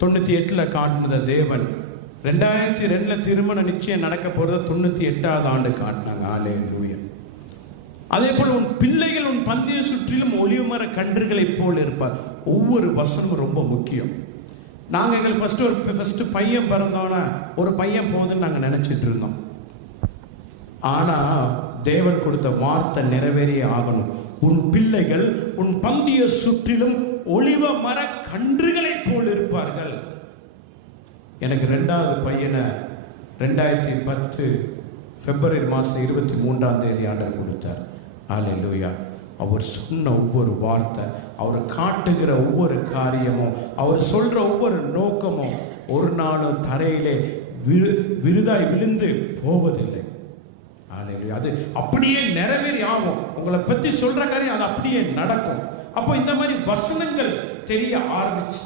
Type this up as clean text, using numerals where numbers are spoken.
98 காட்டினத தேவன் 2002 திருமண நிச்சயம் நடக்க போறத 98வது ஆண்டு காட்டினாங்க. ஹல்லேலூயா. அதே போல உன் பிள்ளைகள் உன் பந்திய சுற்றிலும் ஒலிவமர கன்றுகளைப் போல் இருப்பார். ஒவ்வொரு வசனமும் ரொம்ப முக்கியம். நாங்கள் எங்கள் ஃபர்ஸ்ட் பையன் பிறந்தோன்னா ஒரு பையன் போகுதுன்னு நாங்கள் நினைச்சிட்டு இருந்தோம். ஆனா தேவன் கொடுத்த வார்த்தை நிறைவேறியே ஆகணும். உன் பிள்ளைகள் உன் பந்திய சுற்றிலும் ஒலிவ மர கன்றுகளைப் போல் இருப்பார்கள். எனக்கு 2வது பையனை 2010 பிப்ரவரி மாதம் 23 ஆண்டவர் கொடுத்தார். ஹல்லேலூயா. அவர் சொன்ன ஒவ்வொரு வார்த்தை, அவர் காட்டுகிற ஒவ்வொரு காரியமும், அவர் சொல்ற ஒவ்வொரு நோக்கமும் ஒரு நாளும் தரையிலே விழுதாய் விழுந்து போவதில்லை. அது அப்படியே நிறைவேறி ஆகும். உங்களை பத்தி சொல்ற காரியம் அது அப்படியே நடக்கும். அப்போ இந்த மாதிரி வசனங்கள் தெரிய ஆரம்பிச்சு